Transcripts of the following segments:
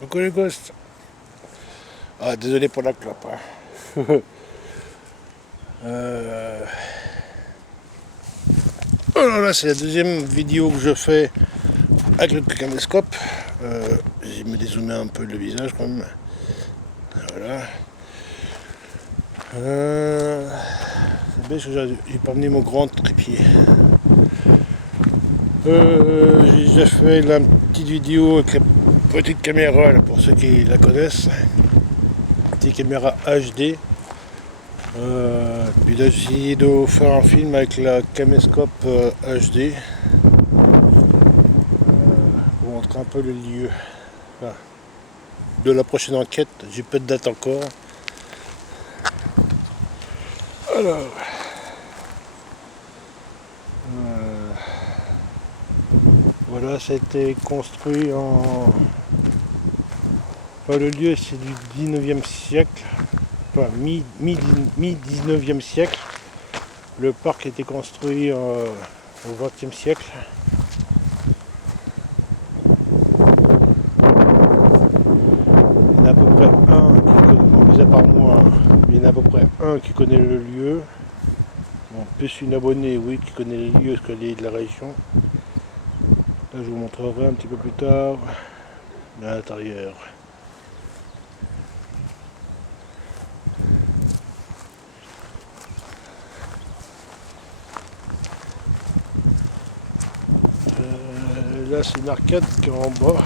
Coucou les ghosts. Ah, désolé pour la clope. Hein. euh... Oh là là, c'est la deuxième vidéo que je fais avec le caméscope. J'ai me dézoomé un peu le visage quand même. Voilà. C'est bien que j'ai pas amené mon grand trépied. J'ai déjà fait la petite vidéo avec la petite caméra là, pour ceux qui la connaissent. Petite caméra HD. Puis là j'ai essayé de faire un film avec la caméscope HD pour montrer un peu le lieu de la prochaine enquête. J'ai peu de date encore. Alors, voilà, ça a été construit en... Enfin, le lieu c'est du 19e siècle, enfin mi-19e siècle. Le parc a été construit au 20e siècle. Il y en a à peu près un qui connaît, mis à part moi, il y en a à peu près un qui connaît le lieu. Bon, plus une abonnée, oui, qui connaît les lieux, parce qu'elle est de la région. Là, je vous montrerai un petit peu plus tard à l'intérieur. Là, c'est une arcade qui est en bas.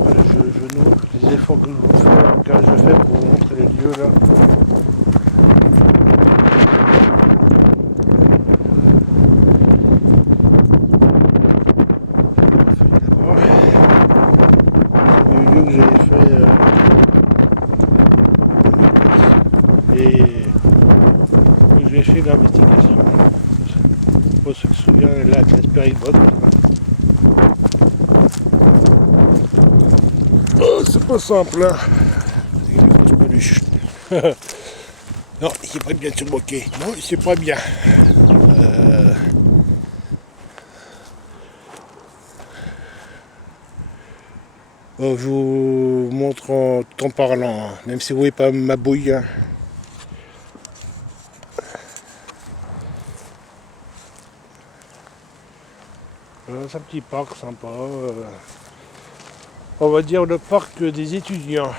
Après, je noue les efforts que je fais pour vous montrer les lieux là. C'est le lieu que j'avais fait et que j'ai fait l'investigation. Pour ceux qui se souviennent, là, avec l'Asperibot. Oh, c'est pas simple, hein. C'est une grosse paluche. Non, il sait pas bien de se moquer. Non, il sait pas bien. Je vous montre en tout en parlant, hein. Même si vous voyez pas ma bouille. Hein. C'est un petit parc sympa. On va dire le parc des étudiants.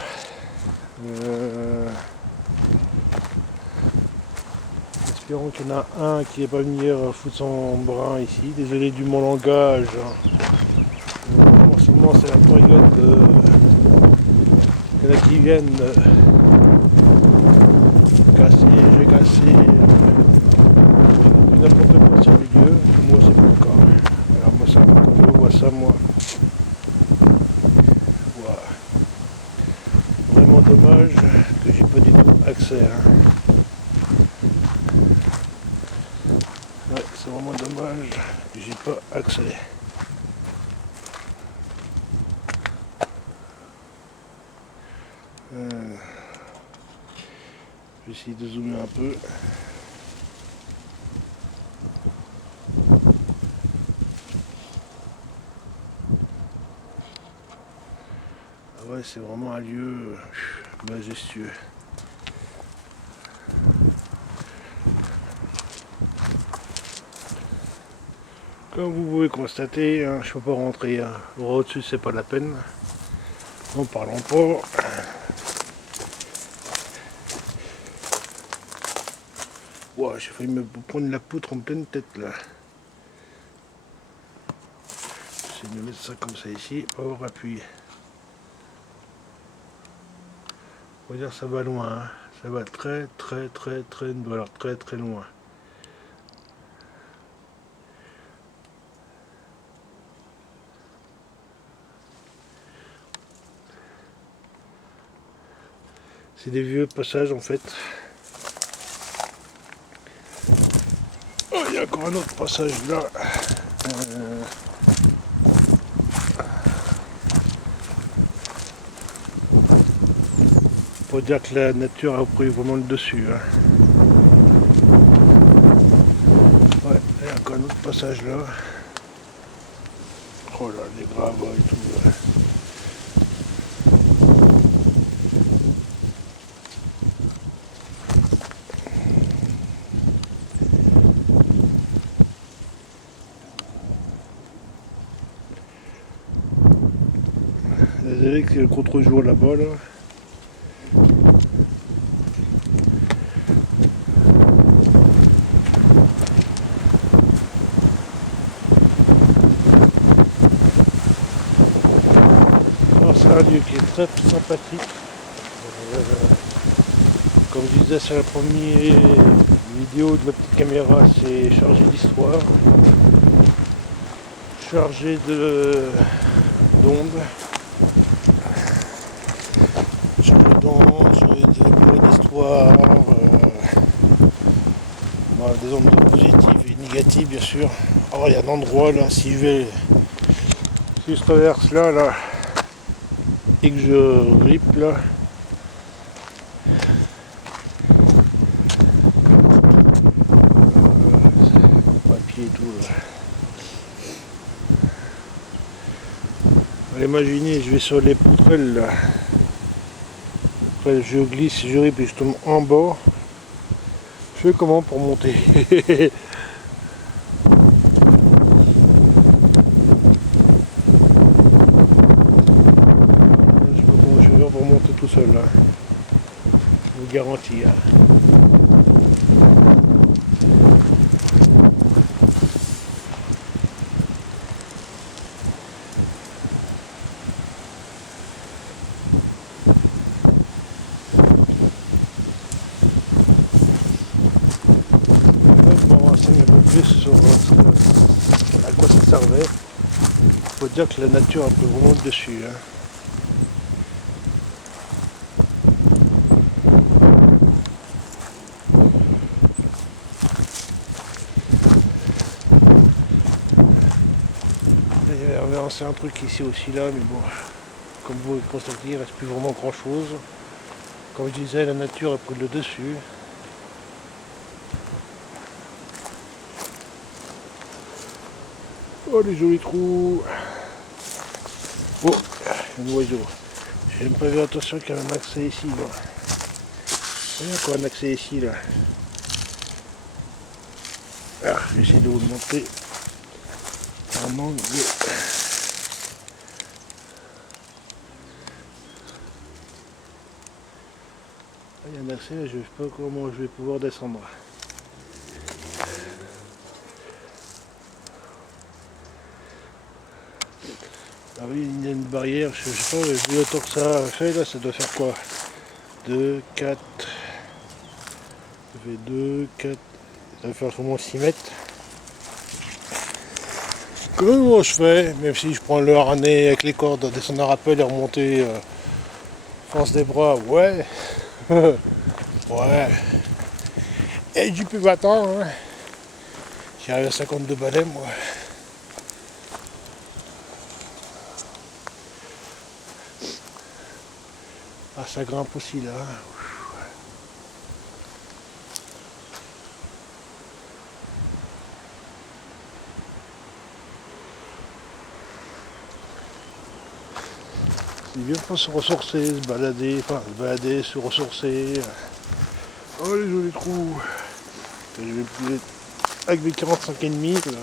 Espérons qu'il y en a un qui n'est pas venir foutre son brin ici. Désolé du mon langage. En ce moment c'est la période il y en a qui viennent casser n'importe quoi sur le lieu. Moi c'est pas le cas. Alors moi ça, quand je vois ça, moi, voilà. Vraiment dommage que j'ai pas du tout accès. Hein. Ouais, c'est vraiment dommage que j'ai pas accès. Je vais essayer de zoomer un peu. Ah ouais, c'est vraiment un lieu majestueux. Comme vous pouvez constater, hein, je ne peux pas rentrer. Hein. Au-dessus, c'est pas la peine. N'en parlons pas. Wow, j'ai failli me prendre la poutre en pleine tête là. J'essaie de mettre ça comme ça ici, hors appui. On va dire que ça va loin, hein. Ça va très loin. C'est des vieux passages en fait. Oh, il y a encore un autre passage là. Pour dire que la nature a pris vraiment le dessus. Hein. Ouais, il y a encore un autre passage là. Oh là, les gravats et tout. Là. Désolé que c'est le contre-jour là-bas là. C'est un lieu qui est très sympathique. Comme je disais sur la première vidéo de la petite caméra, c'est chargé d'histoire, chargé d'ondes, chargé d'histoire, des ondes positives et négatives bien sûr. Alors il y a un endroit là, si je traverse là, et que je rip là, papier et tout là. Imaginez, je vais sur les poutrelles là. Après je glisse, je rip et je tombe en bas. Je fais comment pour monter? Je sais pas comment je vais faire pour monter tout seul là. Je vous garantis. Je me renseigne un peu plus sur à quoi ça servait. Il faut dire que la nature a un peu vraiment dessus. C'est un truc ici aussi là, mais bon, comme vous pouvez constater, il ne reste plus vraiment grand chose. Comme je disais, la nature a pris le dessus. Oh les jolis trous. Oh, un oiseau. J'ai même pas fait attention qu'il y a un accès ici. Là. Il y a encore un accès ici là. Ah, je vais essayer de vous le montrer en angle. Il y a un accès là, je ne sais pas comment je vais pouvoir descendre. Ah oui, il y a une barrière, je sais pas, vu le temps que ça a fait là, ça doit faire quoi? 2, 4, ça fait 2, 4, ça va faire au moins 6 mètres. Comment je fais, même si je prends le harnais avec les cordes, descendre un rappel et remonter, force des bras, ouais. Ouais. Et du plus battant, hein. J'arrive à 52 balais moi. Ah ça grimpe aussi là. C'est bien pour se ressourcer, se balader, se ressourcer. Oh les jolis trous. Je vais plus avec mes 45,5 là.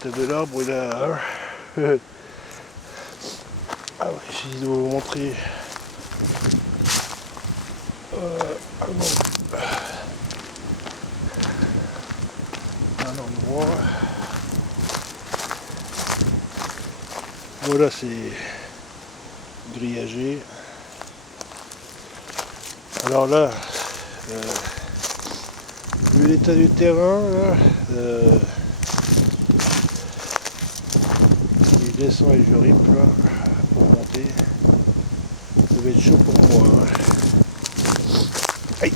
Tête de l'arbre il a. Ah ouais, je dois vous montrer un endroit. Voilà, c'est grillagé. Alors là, vu l'état du terrain, là, je descends et je rip là pour monter. Ça va être chaud pour moi. Aïe.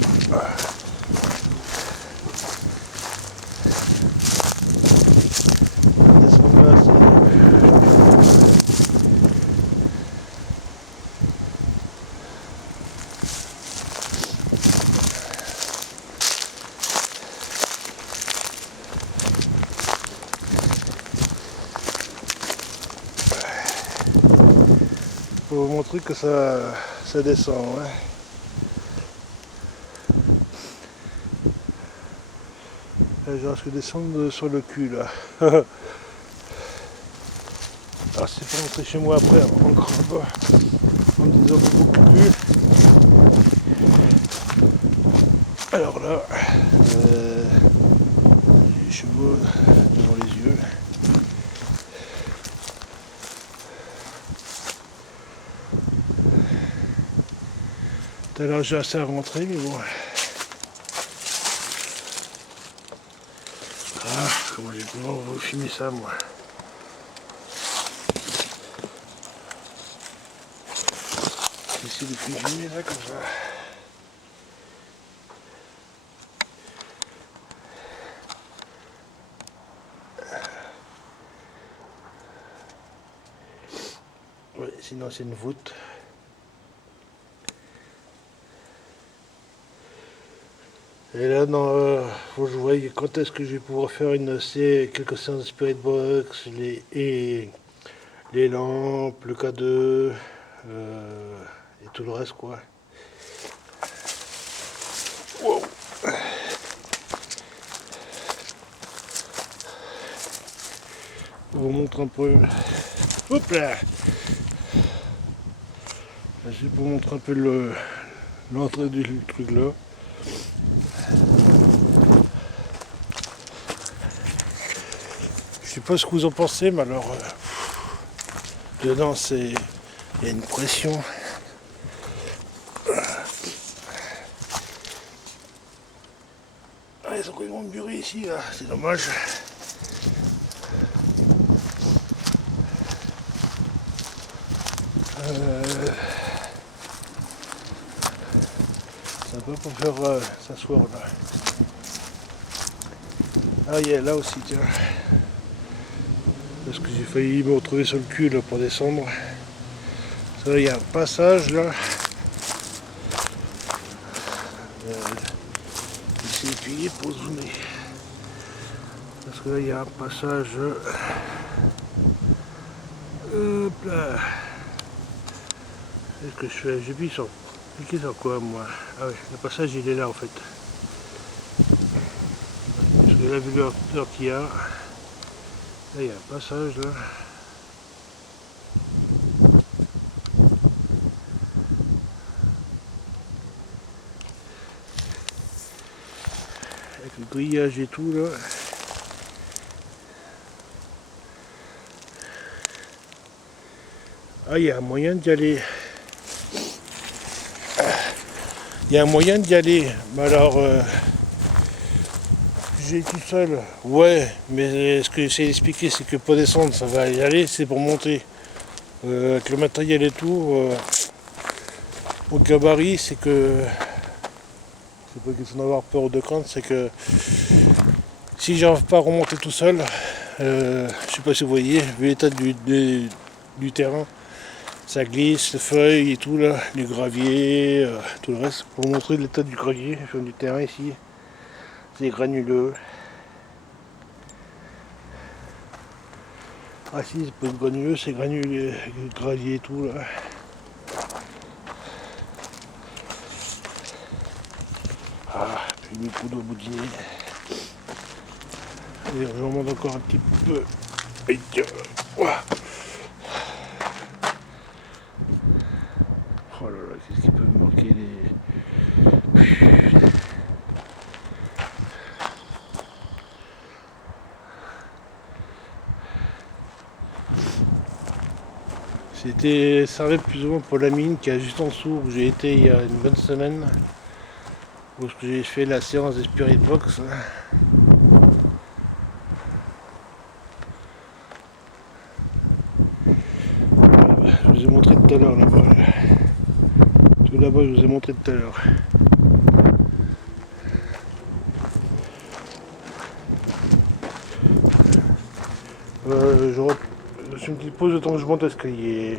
Descendre là, Pour vous montrer que ça descend. Ouais. Là, je risque de descendre sur le cul là. Alors c'est pour rentrer chez moi après encore bas en me disant beaucoup de cul. Alors là, j'ai les chevaux devant les yeux. Tout à l'heure j'ai assez à rentrer mais bon. Ah, comment j'ai pu vous filmer ça moi. J'essaie de filmer là comme ça. Ouais, sinon c'est une voûte. Et là, faut que je voie quand est-ce que je vais pouvoir faire quelques séances de Spirit Box, les lampes, le K2, et tout le reste quoi. Wow. Je vous montre un peu. Hop là. Je vais vous montrer un peu l'entrée du truc là. Je sais pas ce que vous en pensez, mais alors dedans il y a une pression. Ah, ils ont complètement muré ici là, c'est dommage. Ça peut pas faire s'asseoir là. Ah, il y a là aussi, tiens. Parce que j'ai failli me retrouver sur le cul là pour descendre. Ça, il y a un passage là. Essayer d'appuyer pour zoomer. Parce que là il y a un passage. Hop là. Qu'est-ce que je fais? J'ai cliqué sur quoi moi? Ah oui, le passage il est là en fait. Parce que là vu l'heure qu'il y a. Là il y a un passage là. Avec le grillage et tout là. Ah, il y a un moyen d'y aller. Il y a un moyen d'y aller. Mais alors, j'ai tout seul. Ouais, mais ce que j'essaie d'expliquer, c'est que pour descendre, ça va y aller, c'est pour monter. Avec le matériel et tout, au gabarit, c'est que. C'est pas question d'avoir peur ou de crainte, c'est que si j'arrive pas à remonter tout seul, je sais pas si vous voyez, vu l'état du terrain, ça glisse, les feuilles et tout là, les graviers, tout le reste. Pour vous montrer l'état du gravier, du terrain ici, c'est granuleux. Ah si, c'est pas granuleux, c'est granulé, le gravier et tout là. Ah, puis le micro doit boudiner. Et je remonte encore un petit peu. Et tiens, ouah. Oh là là, qu'est-ce qui peut me marquer les. C'était servi plus ou moins pour la mine qui est juste en dessous où j'ai été il y a une bonne semaine. Où j'ai fait la séance des Spirit Box. Je vous ai montré tout à l'heure là-bas. Tout là-bas, je vous ai montré tout à l'heure. Je fais une petite pause le temps que je monte l'escalier.